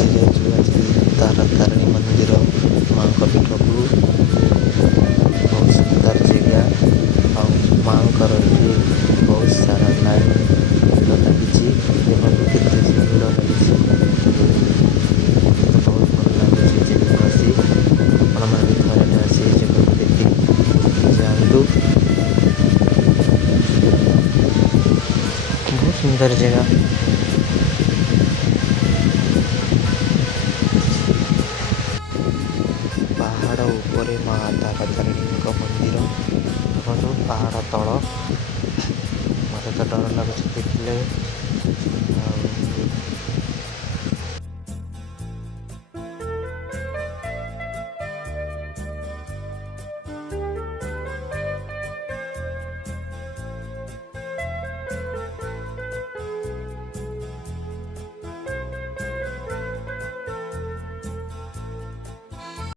ଆସିଯାଉଛୁ ଆଜି ତାରା ତାରିଣୀ ମନ୍ଦିର ମାଙ୍କ ପୀଠକୁ। ବହୁତ ସୁନ୍ଦର ଜାଗା ଆଉ ମାଙ୍କର ଏଠି ବହୁତ ସାରା ଲାଇନ ଲାଗିଛି। ଦେଖନ୍ତୁ କେତେ ସୁନ୍ଦର ଲାଗିଛି। ବହୁତ ଭଲ ଲାଗୁଛି ଜାଗାକୁ ଆସି। ଆପଣମାନେ ବି ଥରେ ଆସି ଏ ଜାଗାକୁ ଦେଖି ଯାଆନ୍ତୁ। ବହୁତ ସୁନ୍ଦର ଜାଗା। ପାହାଡ଼ ଉପରେ ମା ତାରା ତାରିଣୀଙ୍କ ମନ୍ଦିର। ଦେଖନ୍ତୁ ପାହାଡ଼ ତଳ। ମୋତେ ତ ଡର ଲାଗୁଛି ଦେଖିଲେ।